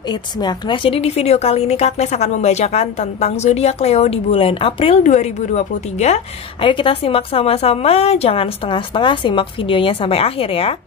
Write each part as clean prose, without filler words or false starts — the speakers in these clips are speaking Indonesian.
YouTube, it's me Agnes. Jadi di video kali ini Kak Agnes akan membacakan tentang zodiak Leo di bulan April 2023. Ayo kita simak sama-sama, jangan setengah-setengah, simak videonya sampai akhir ya.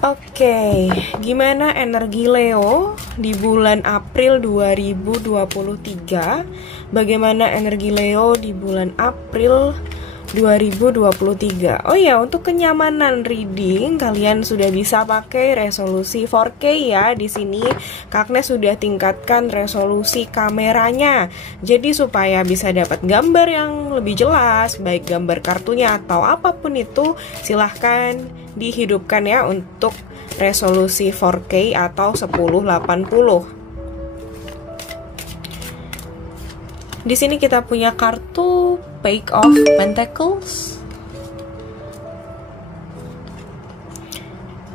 Oke, gimana energi Leo di bulan April 2023? Bagaimana energi Leo di bulan April 2023? Oh ya, untuk kenyamanan reading, kalian sudah bisa pakai resolusi 4K ya. Di sini Kak Agnes sudah tingkatkan resolusi kameranya. Jadi supaya bisa dapat gambar yang lebih jelas, baik gambar kartunya atau apapun itu, silahkan dihidupkan ya untuk resolusi 4K atau 1080. Di sini kita punya kartu Page of Pentacles.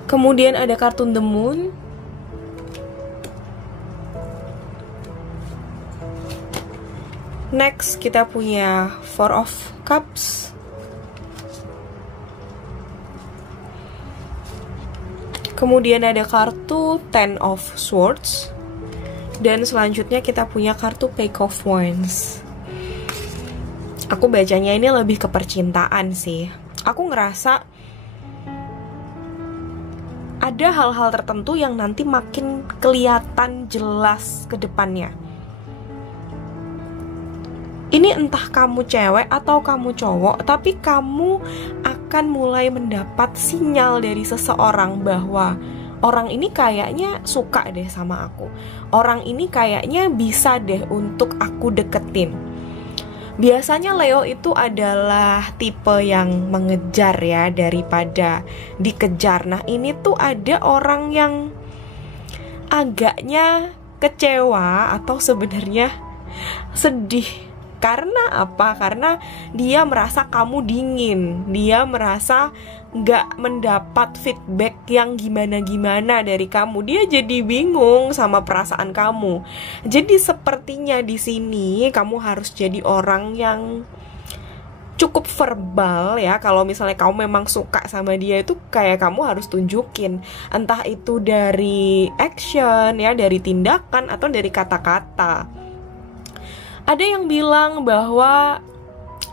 Kemudian ada kartu The Moon. Next kita punya Four of Cups. Kemudian ada kartu Ten of Swords. Dan selanjutnya kita punya kartu Page of Wands. Aku bacanya ini lebih ke percintaan sih. Aku ngerasa ada hal-hal tertentu yang nanti makin kelihatan jelas ke depannya. Ini entah kamu cewek atau kamu cowok, tapi kamu akan mulai mendapat sinyal dari seseorang bahwa orang ini kayaknya suka deh sama aku. Orang ini kayaknya bisa deh untuk aku deketin. Biasanya Leo itu adalah tipe yang mengejar ya daripada dikejar. Nah, ini tuh ada orang yang agaknya kecewa atau sebenarnya sedih. Karena apa? Karena dia merasa kamu dingin. Dia merasa gak mendapat feedback yang gimana-gimana dari kamu. Dia jadi bingung sama perasaan kamu. Jadi sepertinya di sini kamu harus jadi orang yang cukup verbal ya. Kalau misalnya kamu memang suka sama dia, itu kayak kamu harus tunjukin. Entah itu dari action ya, dari tindakan atau dari kata-kata. Ada yang bilang bahwa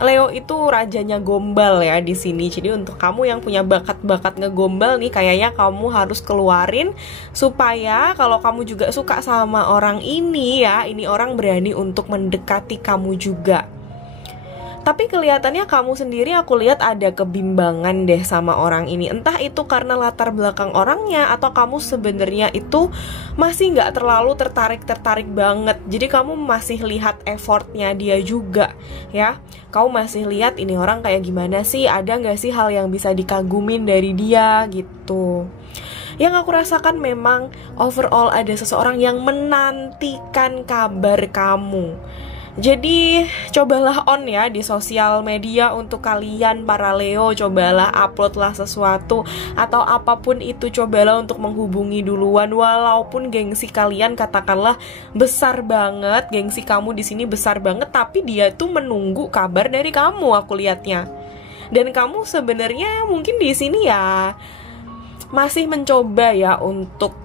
Leo itu rajanya gombal ya di sini. Jadi untuk kamu yang punya bakat-bakat ngegombal nih, kayaknya kamu harus keluarin supaya kalau kamu juga suka sama orang ini ya, ini orang berani untuk mendekati kamu juga. Tapi kelihatannya kamu sendiri, aku lihat ada kebimbangan deh sama orang ini. Entah itu karena latar belakang orangnya, atau kamu sebenarnya itu masih nggak terlalu tertarik banget. Jadi kamu masih lihat effortnya dia juga ya. Kamu masih lihat ini orang kayak gimana sih, ada nggak sih hal yang bisa dikagumin dari dia gitu. Yang aku rasakan memang overall ada seseorang yang menantikan kabar kamu. Jadi cobalah on ya di sosial media untuk kalian para Leo. Cobalah uploadlah sesuatu atau apapun itu, cobalah untuk menghubungi duluan. Walaupun gengsi kalian katakanlah besar banget, gengsi kamu di sini besar banget, tapi dia tuh menunggu kabar dari kamu, aku lihatnya. Dan kamu sebenarnya mungkin di sini ya masih mencoba ya untuk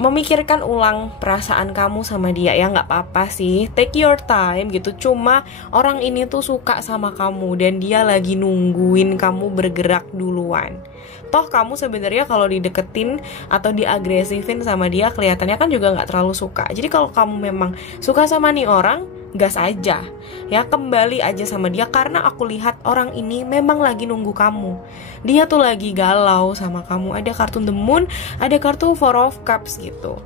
memikirkan ulang perasaan kamu sama dia. Ya nggak apa-apa sih, take your time gitu. Cuma orang ini tuh suka sama kamu dan dia lagi nungguin kamu bergerak duluan. Toh kamu sebenarnya kalau dideketin atau diagresifin sama dia, kelihatannya kan juga nggak terlalu suka. Jadi kalau kamu memang suka sama nih orang, gas aja ya, kembali aja sama dia. Karena aku lihat orang ini memang lagi nunggu kamu. Dia tuh lagi galau sama kamu. Ada kartu The Moon, ada kartu Four of Cups gitu.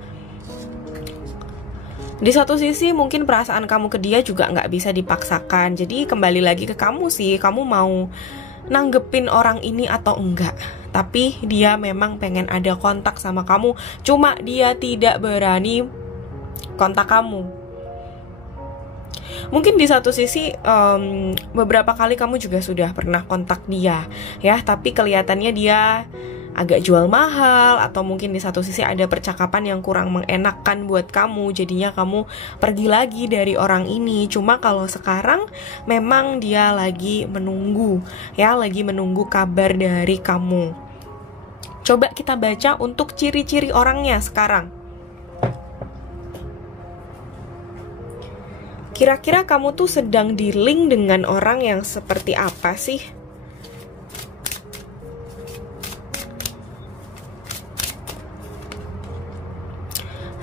Di satu sisi mungkin perasaan kamu ke dia juga nggak bisa dipaksakan. Jadi kembali lagi ke kamu sih, kamu mau nanggepin orang ini atau enggak. Tapi dia memang pengen ada kontak sama kamu, cuma dia tidak berani kontak kamu. Mungkin di satu sisi beberapa kali kamu juga sudah pernah kontak dia ya, tapi kelihatannya dia agak jual mahal, atau mungkin di satu sisi ada percakapan yang kurang mengenakan buat kamu, jadinya kamu pergi lagi dari orang ini. Cuma kalau sekarang memang dia lagi menunggu ya, lagi menunggu kabar dari kamu. Coba kita baca untuk ciri-ciri orangnya sekarang. Kira-kira kamu tuh sedang di-link dengan orang yang seperti apa sih?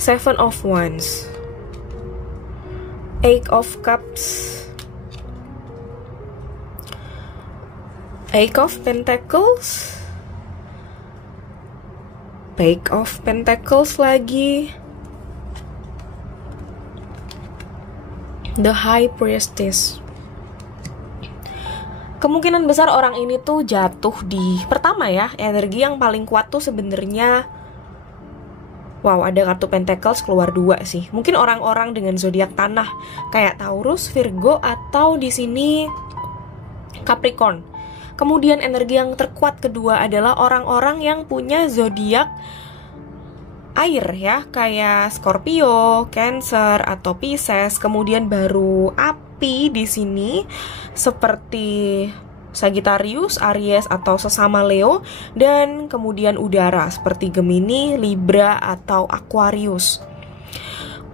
Seven of Wands, Eight of Cups, Eight of Pentacles, Page of Pentacles lagi, The High Priestess. Kemungkinan besar orang ini tuh jatuh di pertama ya, energi yang paling kuat tuh sebenarnya. Wow, ada kartu Pentacles keluar 2 sih. Mungkin orang-orang dengan zodiak tanah kayak Taurus, Virgo, atau di sini Capricorn. Kemudian energi yang terkuat kedua adalah orang-orang yang punya zodiak air ya, kayak Scorpio, Cancer, atau Pisces. Kemudian baru api di sini seperti Sagittarius, Aries, atau sesama Leo, dan kemudian udara seperti Gemini, Libra, atau Aquarius.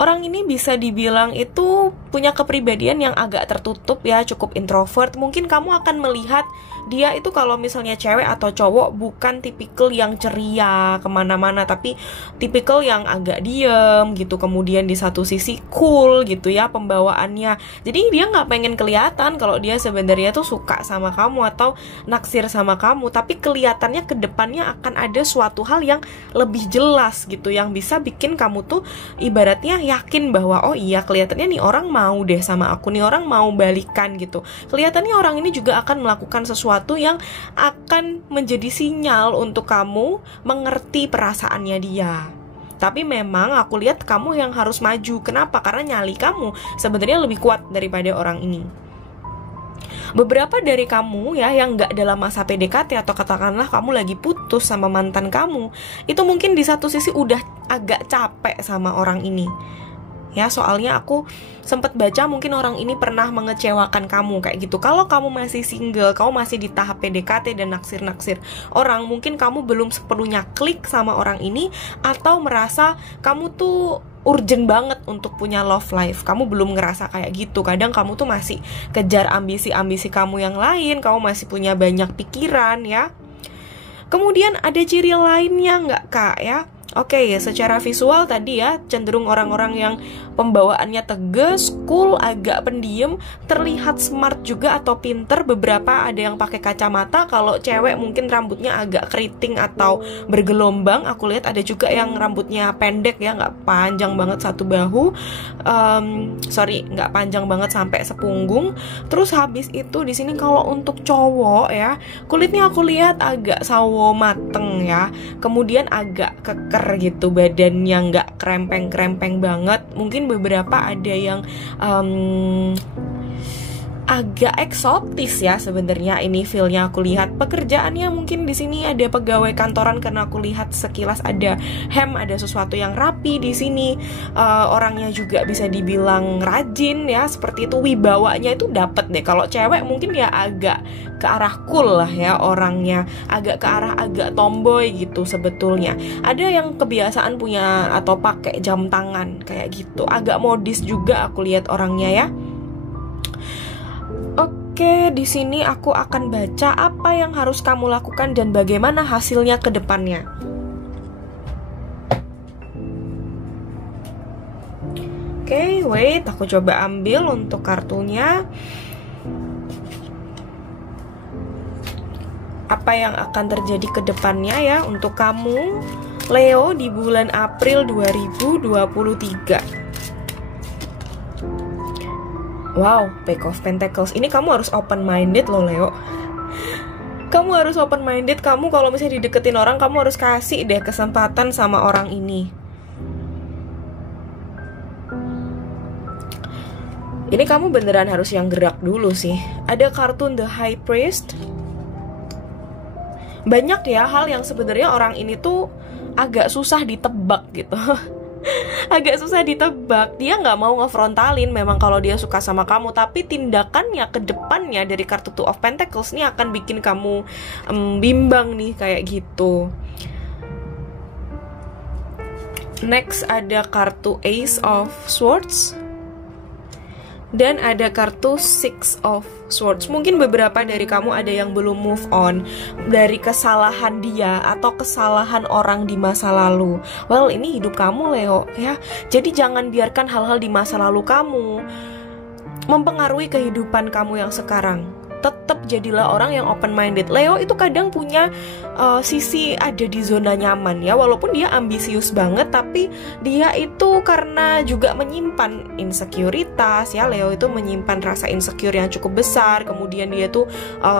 Orang ini bisa dibilang itu punya kepribadian yang agak tertutup ya, cukup introvert. Mungkin kamu akan melihat dia itu kalau misalnya cewek atau cowok bukan tipikal yang ceria kemana-mana, tapi tipikal yang agak diem gitu. Kemudian di satu sisi cool gitu ya pembawaannya. Jadi dia nggak pengen kelihatan kalau dia sebenarnya tuh suka sama kamu atau naksir sama kamu, tapi kelihatannya ke depannya akan ada suatu hal yang lebih jelas gitu, yang bisa bikin kamu tuh ibaratnya yakin bahwa oh iya kelihatannya nih orang mau deh sama aku, nih orang mau balikan gitu. Kelihatannya orang ini juga akan melakukan sesuatu yang akan menjadi sinyal untuk kamu mengerti perasaannya dia. Tapi memang aku lihat kamu yang harus maju. Kenapa? Karena nyali kamu sebenarnya lebih kuat daripada orang ini. Beberapa dari kamu ya yang gak dalam masa PDKT atau katakanlah kamu lagi putus sama mantan kamu, itu mungkin di satu sisi udah agak capek sama orang ini. Ya, soalnya aku sempat baca mungkin orang ini pernah mengecewakan kamu kayak gitu. Kalau kamu masih single, kamu masih di tahap PDKT dan naksir-naksir orang, mungkin kamu belum sepenuhnya klik sama orang ini, atau merasa kamu tuh urgent banget untuk punya love life. Kamu belum ngerasa kayak gitu. Kadang kamu tuh masih kejar ambisi-ambisi kamu yang lain, kamu masih punya banyak pikiran ya. Kemudian ada ciri lainnya nggak kak ya? Oke, ya secara visual tadi ya cenderung orang-orang yang pembawaannya tegas, cool, agak pendiam, terlihat smart juga atau pinter. Beberapa ada yang pakai kacamata. Kalau cewek mungkin rambutnya agak keriting atau bergelombang. Aku lihat ada juga yang rambutnya pendek ya, nggak panjang banget satu bahu. Nggak panjang banget sampai sepunggung. Terus habis itu di sini kalau untuk cowok ya, kulitnya aku lihat agak sawo mateng ya. Kemudian agak keker gitu, badannya nggak krempeng-krempeng banget. Mungkin beberapa ada yang agak eksotis ya sebenarnya ini feel-nya aku lihat. Pekerjaannya mungkin di sini ada pegawai kantoran karena aku lihat sekilas ada hem, ada sesuatu yang rapi di sini. Orangnya juga bisa dibilang rajin ya, seperti itu. Wibawanya itu dapet deh. Kalau cewek mungkin ya agak ke arah cool lah ya orangnya, agak ke arah agak tomboy gitu sebetulnya. Ada yang kebiasaan punya atau pakai jam tangan kayak gitu, agak modis juga aku lihat orangnya ya. Oke, di sini aku akan baca apa yang harus kamu lakukan dan bagaimana hasilnya ke depannya. Oke, wait, aku coba ambil untuk kartunya. Apa yang akan terjadi ke depannya ya untuk kamu Leo di bulan April 2023. Wow, Page of Pentacles. Ini kamu harus open-minded loh, Leo. Kamu harus open-minded. Kamu kalau misalnya dideketin orang, kamu harus kasih deh kesempatan sama orang ini. Ini kamu beneran harus yang gerak dulu sih. Ada kartun The High Priest. Banyak ya hal yang sebenarnya orang ini tuh agak susah ditebak gitu. Agak susah ditebak. Dia nggak mau ngefrontalin memang kalau dia suka sama kamu, tapi tindakannya ke depannya dari kartu Two of Pentacles ini akan bikin kamu bimbang nih, kayak gitu. Next ada kartu Ace of Swords dan ada kartu Six of Swords. Mungkin beberapa dari kamu ada yang belum move on dari kesalahan dia atau kesalahan orang di masa lalu. Well, ini hidup kamu, Leo, ya. Jadi jangan biarkan hal-hal di masa lalu kamu mempengaruhi kehidupan kamu yang sekarang. Tetap jadilah orang yang open minded. Leo itu kadang punya sisi ada di zona nyaman ya, walaupun dia ambisius banget, tapi dia itu karena juga menyimpan insekuritas ya. Leo itu menyimpan rasa insecure yang cukup besar. Kemudian dia tuh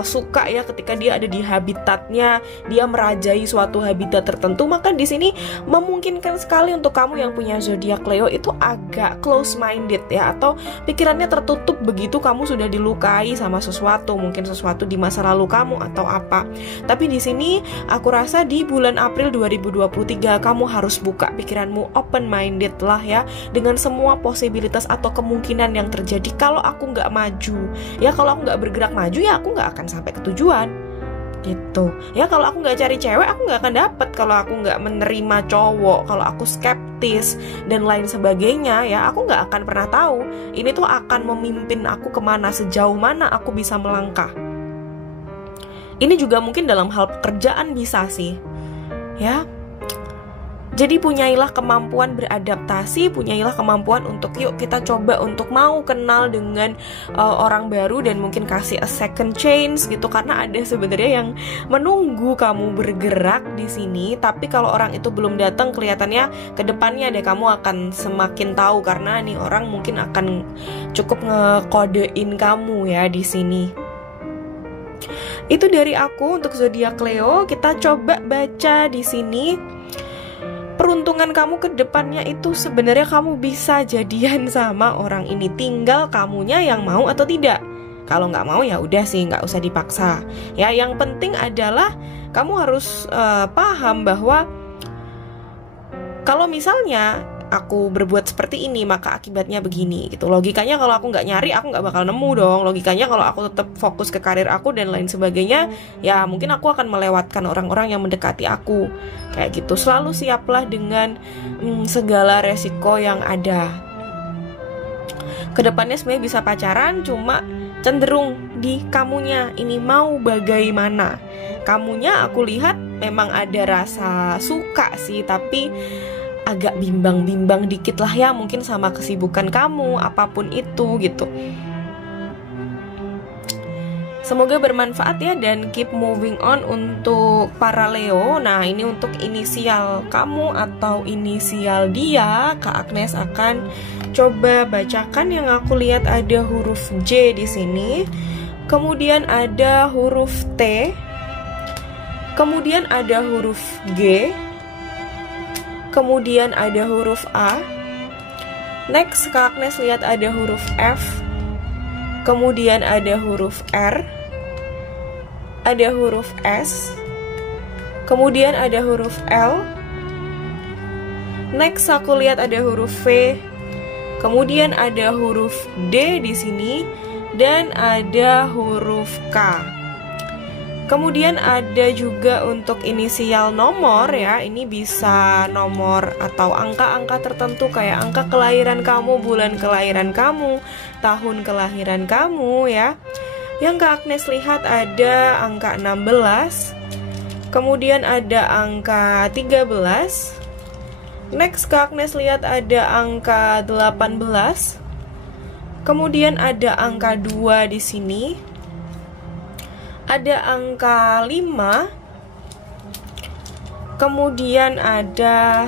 suka ya ketika dia ada di habitatnya, dia merajai suatu habitat tertentu. Maka di sini memungkinkan sekali untuk kamu yang punya zodiak Leo itu agak close minded ya, atau pikirannya tertutup begitu kamu sudah dilukai sama sesuatu, mungkin sesuatu di masa lalu kamu atau apa. Tapi di sini aku rasa di bulan April 2023 kamu harus buka pikiranmu, open minded lah ya, dengan semua posibilitas atau kemungkinan yang terjadi. Kalau aku nggak maju ya, kalau aku nggak bergerak maju ya, aku nggak akan sampai ke tujuan gitu ya. Kalau aku nggak cari cewek, aku nggak akan dapet. Kalau aku nggak menerima cowok, kalau aku skeptis dan lain sebagainya ya, aku nggak akan pernah tahu ini tuh akan memimpin aku kemana, sejauh mana aku bisa melangkah. Ini juga mungkin dalam hal pekerjaan bisa sih ya. Jadi punyailah kemampuan beradaptasi, punyailah kemampuan untuk yuk kita coba untuk mau kenal dengan orang baru dan mungkin kasih a second chance gitu, karena ada sebenarnya yang menunggu kamu bergerak di sini. Tapi kalau orang itu belum datang, kelihatannya ke depannya deh kamu akan semakin tahu, karena nih orang mungkin akan cukup ngekodein kamu ya di sini. Itu dari aku untuk zodiak Leo. Kita coba baca di sini. Peruntungan kamu ke depannya itu sebenarnya kamu bisa jadian sama orang ini, tinggal kamunya yang mau atau tidak. Kalau nggak mau ya udah sih, nggak usah dipaksa. Ya, yang penting adalah kamu harus paham bahwa kalau misalnya aku berbuat seperti ini maka akibatnya begini gitu. Logikanya kalau aku nggak nyari, aku nggak bakal nemu dong. Logikanya kalau aku tetap fokus ke karir aku dan lain sebagainya, ya mungkin aku akan melewatkan orang-orang yang mendekati aku. Kayak gitu. Selalu siaplah dengan segala resiko yang ada. Kedepannya sebenarnya bisa pacaran, cuma cenderung di kamunya ini mau bagaimana. Kamunya aku lihat memang ada rasa suka sih, tapi agak bimbang-bimbang dikit lah ya, mungkin sama kesibukan kamu, apapun itu gitu. Semoga bermanfaat ya, dan keep moving on untuk para Leo. Nah, ini untuk inisial kamu atau inisial dia, Kak Agnes akan coba bacakan. Yang aku lihat ada huruf J di sini, kemudian ada huruf T, kemudian ada huruf G, kemudian ada huruf A. Next, Kak Agnes lihat ada huruf F, kemudian ada huruf R, ada huruf S, kemudian ada huruf L. Next, aku lihat ada huruf V, kemudian ada huruf D di sini, dan ada huruf K. Kemudian ada juga untuk inisial nomor ya, ini bisa nomor atau angka-angka tertentu kayak angka kelahiran kamu, bulan kelahiran kamu, tahun kelahiran kamu ya. Yang Kak Agnes lihat ada angka 16, kemudian ada angka 13. Next, Kak Agnes lihat ada angka 18, kemudian ada angka 2 di sini. Ada angka 5, kemudian ada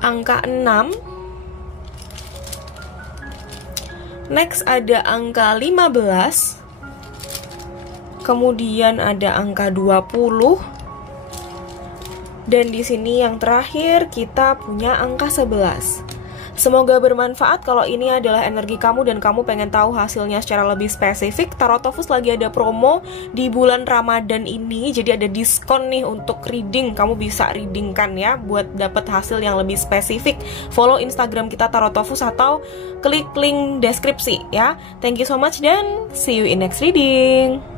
angka 6. Next ada angka 15, kemudian ada angka 20. Dan di sini yang terakhir kita punya angka 11. Semoga bermanfaat. Kalau ini adalah energi kamu dan kamu pengen tahu hasilnya secara lebih spesifik, Tarotofus lagi ada promo di bulan Ramadan ini. Jadi ada diskon nih untuk reading. Kamu bisa reading kan ya buat dapat hasil yang lebih spesifik. Follow Instagram kita Tarotofus atau klik link deskripsi ya. Thank you so much dan see you in next reading.